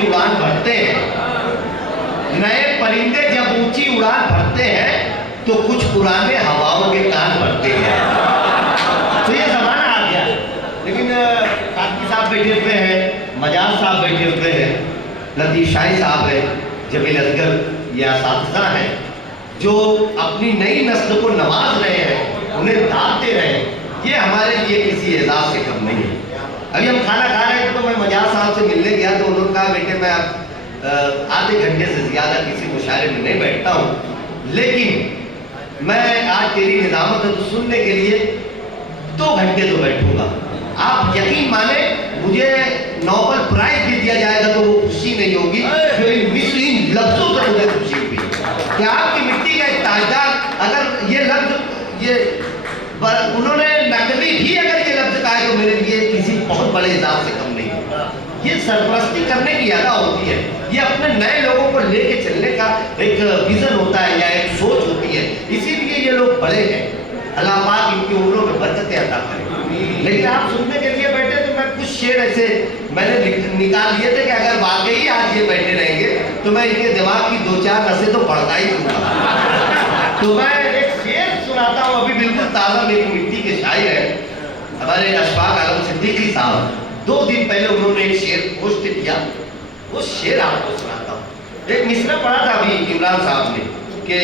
ऊंची उड़ान भरते हैं, नए परिंदे जब ऊंची उड़ान भरते हैं तो कुछ पुराने हवाओं के कान भरते हैं। तो ये जमाना आ गया। लेकिन काकी साहब बैठे हुए हैं, मजाज साहब बैठे हुए हैं, लतीफ शाही साहब है, जमील असगर या साथसा है, जो अपनी नई नस्ल को नवाज रहे हैं, उन्हें दाद दे रहे हैं। ये हमारे लिए किसी एजाज से कम नहीं है। अभी हम खाना खा रहे थे तो मैं मजाज साहब से मिलने गया तो उन्होंने कहा बेटे मैं अब आधे घंटे से ज़्यादा किसी मुशायरे में नहीं बैठता हूँ, लेकिन मैं आज तेरी निज़ामत है तो सुनने के लिए 2 घंटे तो बैठूंगा। आप यकीन माने मुझे नोबेल प्राइज भी दिया जाएगा तो वो खुशी नहीं होगी जो इन मिस्र लफ्जों से मुझे खुशी हुई कि आपकी मिट्टी का एक ताजदार, अगर ये लफ्ज ये उन्होंने नकली भी अगर ये लफ्ज कहा तो मेरे लिए किसी बहुत बड़े हिसाब से कम नहीं है। ये सरपरस्ती करने की अदा होती है, ये अपने नए लोगों को लेके चलने का एक विजन होता है या एक सोच होती है, इसीलिए ये लोग बड़े हैं। अल्लाह पाक इनकी उम्रों में बरकतें अता करे। लेकिन आप सुनने के लिए बैठे तो मैं कुछ शेर ऐसे मैंने निकाल लिए थे कि अगर वाकई आज ये बैठे रहेंगे तो मैं इनके दिमाग की 2-4 नसें तो पढ़ता ही दूंगा। तो मैं एक शेर सुनाता हूँ, अभी बिल्कुल ताज़ा मेरी मिट्टी के शायर है हमारे अशफाक आलम सिद्दीकी साहब। 2 दिन पहले उन्होंने एक शेर पोस्ट किया, वो शेर आपको सुनाता हूँ। एक मिसरा पढ़ा था अभी इमरान साहब ने कि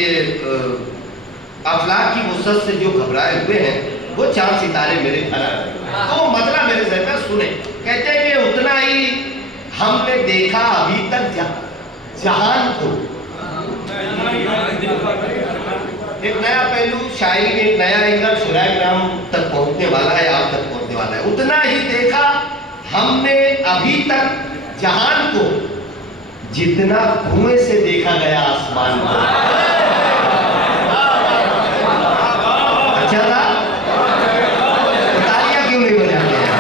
अफलाक की वुसअत से जो घबराए हुए हैं वो 4 सितारे मेरे घर आ गए। तो मतलब मेरे ज़हन में सुने, कहते हैं कि उतना ही हमने देखा अभी तक जहान को। एक नया पहलू शायरी में, एक नया एंगल शुराए ग्राम तक पहुंचने वाला है, आप तक पहुंचने वाला है। उतना ही देखा हमने अभी तक जहान को जितना कुएं से देखा गया आसमान को। अच्छा था, तालियां क्यों नहीं बजाते हैं?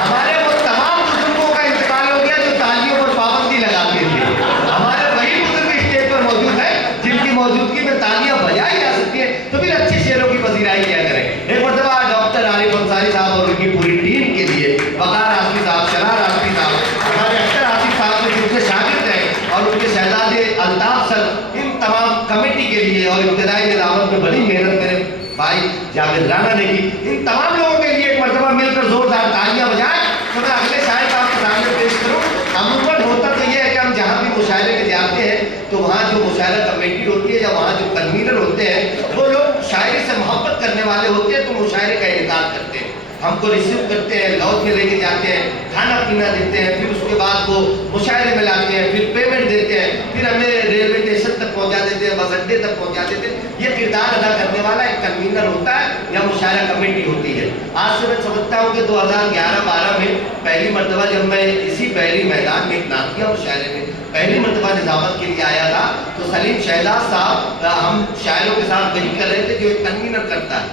हमारे वो तमाम बुजुर्गों का इंतकाल हो गया जो तालियों पर पाबंदी लगाते थे। हमारे वही बुजुर्ग स्टेज पर मौजूद है जिनकी मौजूदगी में तालियां बजाई जा सकती है। तो फिर अच्छे शेरों की पजीराई किया करें। एक मरतबा डॉक्टर आरिफ अंसारी साहब और उनकी पूरी टीम के लिए वकार आसिफ साहब, शरार आसिफ साहब, हमारे अख्तर आसिफ साहब के जिनके शागिर्द हैं और उनके शहजादे अल्ताफ सर, इन तमाम कमेटी के लिए और इब्तदाई निज़ामत में बड़ी मेहनत मेरे भाई जावेद राणा ने की, इन तमाम लोगों के लिए एक मरतबा मिलकर जोरदार तालियां बजाएं। तो मैं अगले शायर का आपके सामने पेश करूं। अमूमन होता तो ये है कि हम जहाँ भी मुशायरे में जाते हैं तो वहाँ जो मुशायरा कमेटी होती है या वहाँ जो कन्वीनर होते हैं वो लोग शायरी से मोहब्बत करने वाले होते हैं तो मुशायरे का इनकार करते हैं, हमको रिसीव करते हैं, लॉज में लेके जाते हैं, खाना पीना देते हैं, फिर उसके बाद वो मुशायरे में लाते हैं, फिर पेमेंट देते हैं, फिर हमें रेलवे स्टेशन तक पहुंचा देते हैं, बस अड्डे तक पहुंचा देते हैं। ये किरदार अदा करने वाला एक कन्वीनर होता है या मुशायरा कमेटी होती है। आज से मैं समझता हूँ कि 2011-12 में पहली मरतबा जब मैं इसी बहरी मैदान में एक नातिया मुशायरे में पहली मरतबा निज़ामत के लिए आया था तो सलीम शहजाद साहब हम शायरों के साथ वही कर रहे थे जो एक कन्वीनर करता है।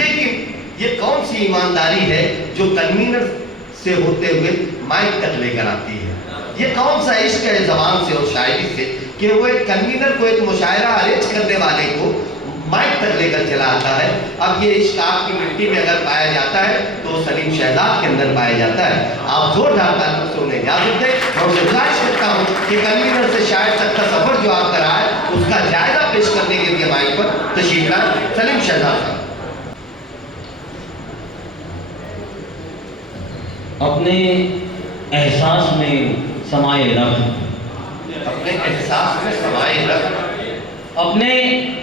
लेकिन ये कौन सी ईमानदारी है जो कन्वीनर से होते हुए माइक तक लेकर आती है? ये कौन सा इश्क है ज़बान से और शायरी से कि वो एक कन्वीनर को, एक मुशायरा अरेंज करने वाले को माइक तक लेकर चला आता है। अब ये इश्क आपकी मिट्टी में अगर पाया जाता है तो सलीम शहजाद के अंदर पाया जाता है। आप जोरदार तालियों से उन्हें इजाज़त दें और मैं गुजारिश करता हूँ कि कन्वीनर से शायर तक का सफर जो आपका रहा है उसका जायजा पेश करने के लिए माइक पर तशरीफ लाएं। सलीम शहजाद साहब। अपने एहसास में समाये रख, अपने एहसास में समाये रख, अपने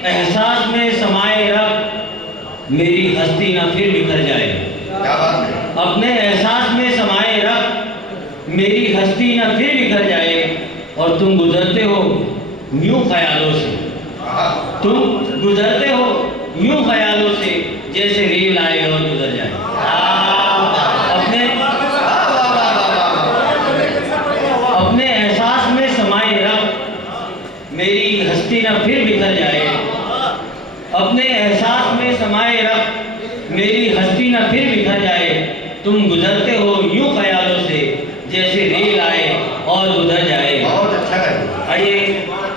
एहसास में समाये रख, मेरी हस्ती न फिर बिखर जाए। क्या बात है? अपने एहसास में समाये रख, मेरी हस्ती न फिर बिखर जाए। और तुम गुजरते हो यूं ख्यालों से, तुम गुजरते हो यूं ख्यालों से जैसे रेल आए और गुजर जाए। अपने एहसास में समाये रख, मेरी हस्ती न फिर बिखर जाए। अपने एहसास में समाये रख, मेरी हस्ती न फिर बिखर जाए। तुम गुजरते हो यूं ख्यालों से जैसे रेल आए और गुजर जाए। बहुत अच्छा है। आइए,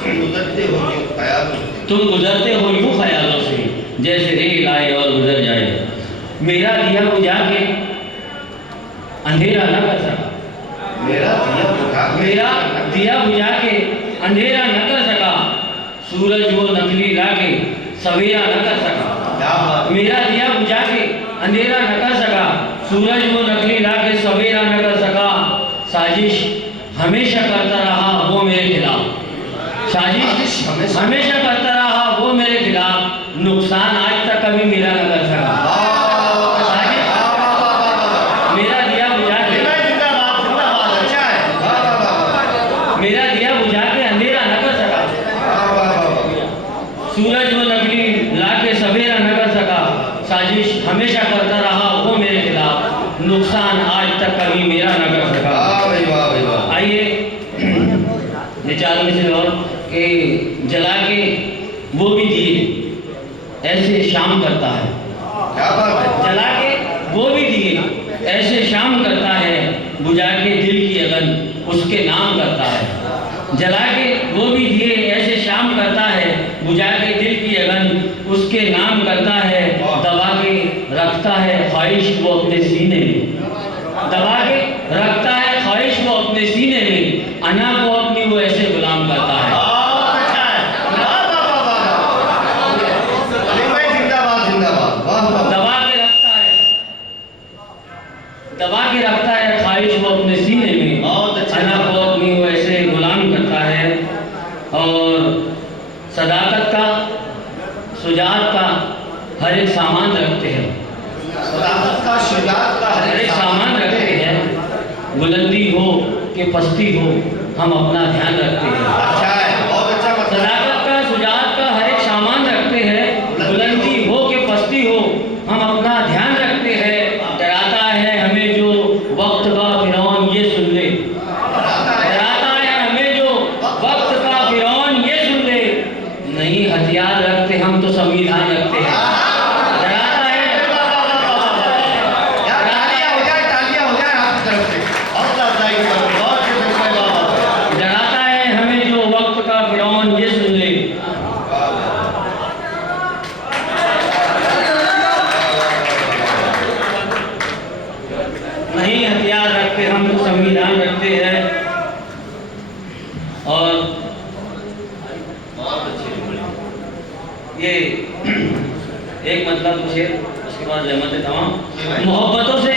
गुजरते हो यूं ख्यालों से, तुम गुजरते हो यूं ख्यालों से जैसे रेल आए और गुजर जाए। मेरा दिया बुझा के अंधेरा न कर सका, मेरा दिया बुझा मेरा दिया बुझा के अंधेरा न कर सका, सूरज वो नकली लाके सवेरा न कर सका। क्या बात। मेरा दिया बुझा के अंधेरा न कर सका, सूरज वो नकली लाके सवेरा न कर सका। साजिश हमेशा करता रहा वो मेरे खिलाफ, साजिश हमेशा करता रहा वो मेरे खिलाफ, नुकसान आज तक कभी मेरा न कर सका। साजिश मेरा दिया बुझा के, अच्छा है। मेरा दिया बुझा के अंधेरा न कर सका, सूरज वो नकली लाके सवेरा न कर सका। साजिश हमेशा करता रहा वो मेरे खिलाफ, नुकसान आज तक कभी मेरा न कर सका। वाह भाई वाह भाई वाह। आइए विचार में से और कि जला के वो भी दिए ऐसे शाम करता है, क्या बात है। जला के वो भी दिए ऐसे शाम करता है, बुझा के दिल की अगन उसके नाम करता है। जला के वो भी दिए ऐसे शाम करता है, बुझा के दिल की अगन उसके नाम करता है। दबा के रखता है ख्वाहिश वो अपने सीने में, दबा के रखता है ख्वाहिश वो अपने सीने में, अना को अपनी वो ऐसे गुलाम करता है। अच्छा है। वाह वाह वाह वाह। अली भाई जिंदाबाद जिंदाबाद। वाह वाह। दबा के रखता है, दबा के रखता है ख्वाहिश वो अपने सीने में, बहुत अच्छा। अना को अपनी वो ऐसे गुलाम करता है। और सदाकत का सुजात का हर एक सामान रखते हैं, सदाकत का शुजात का हर एक सामान रखते हैं, बुलंदी हो कि पस्ती हो हम अपना ध्यान रखते हैं। अच्छा है। बहुत अच्छा मतलब। सदाकत का सुजात का हर एक सामान रखते हैं, बुलंदी हो कि पस्ती हो हम अपना ध्यान रखते हैं। डराता है हमें जो वक्त का फिरौन ये सुन ले, डराता है हमें जो वक्त का फिरौन ये सुन ले, नहीं हथियार रखते हम तो संविधान रखते हैं। डराता है, यार तालियां हो जाए आपकी तरफ से। हौसला अफजाई करो। बहुत शुक्रिया बाबा। डराता है हमें जो वक्त का फिरौन ये सुन ले, नहीं हथियार रखते हम तो संविधान रखते हैं। और बहुत अच्छी। ये एक मतलब शेर, उसके बाद रहमत तमाम। मोहब्बतों से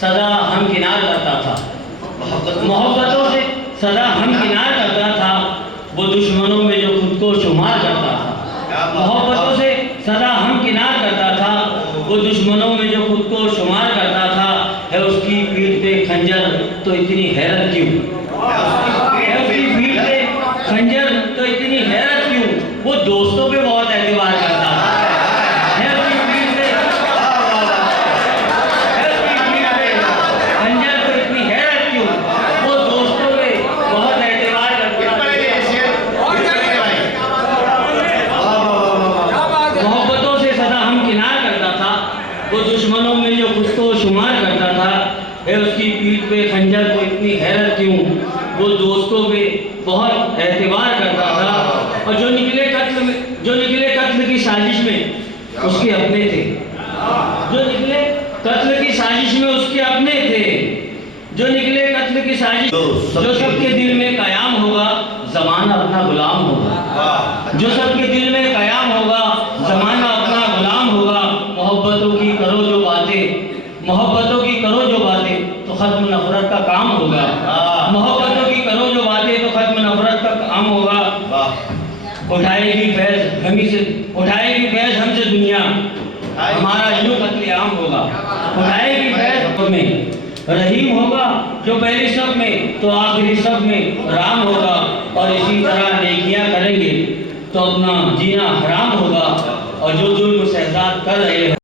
सदा हम किनार करता था, मोहब्बतों से सदा हम किनार करता था, वो दुश्मनों में जो खुद को शुमार करता था। मोहब्बतों से सदा हम किनार करता था, वो दुश्मनों में जो खुद को शुमार करता था। है उसकी पीठ पे खंजर तो इतनी हैरत क्यों, है उसकी पीठ पे खंजर तो इतनी हैरत क्यों, वो दोस्तों पे बहुत एतबार करता था। है उसकी पीठ पे, है उसकी पीठ पे खंजर तो इतनी हैरत क्यों, वो दोस्तों पे बहुत एतबार करता था। मोहब्बतों से सदा हम किनार करता था, वो दुश्मनों में जो खुद को शुमार करता था। है उसकी पीठ पे खंजर तो इतनी हैरत क्यों, वो दोस्तों पे बहुत एतबार करता था। और जो निकले कत्ल की साजिश में उसके अपने थे, जो निकले कत्ल की साजिश में उसके अपने थे, जो निकले कत्ल की साजिश, जो सबके दिल में कयाम होगा जमाना अपना गुलाम होगा, जो सबके दिल में कयाम होगा जमाना अपना गुलाम होगा। मोहब्बतों की करो जो बातें, मोहब्बतों की करो जो बातें तो खत्म नफरत का काम होगा, मोहब्बतों की करो जो बातें तो खत्म नफरत का काम होगा। उठाएगी फैज हमी से, उठाएगी फैज हमसे दुनिया, हमारा यूं कत्लेआम होगा। उठाएगी फैज में रहीम होगा जो पहली सब में तो आखिरी सब में राम होगा। और इसी तरह नेकियां करेंगे तो अपना जीना हराम होगा। और जो जुल्म शहजाद कर रहे हैं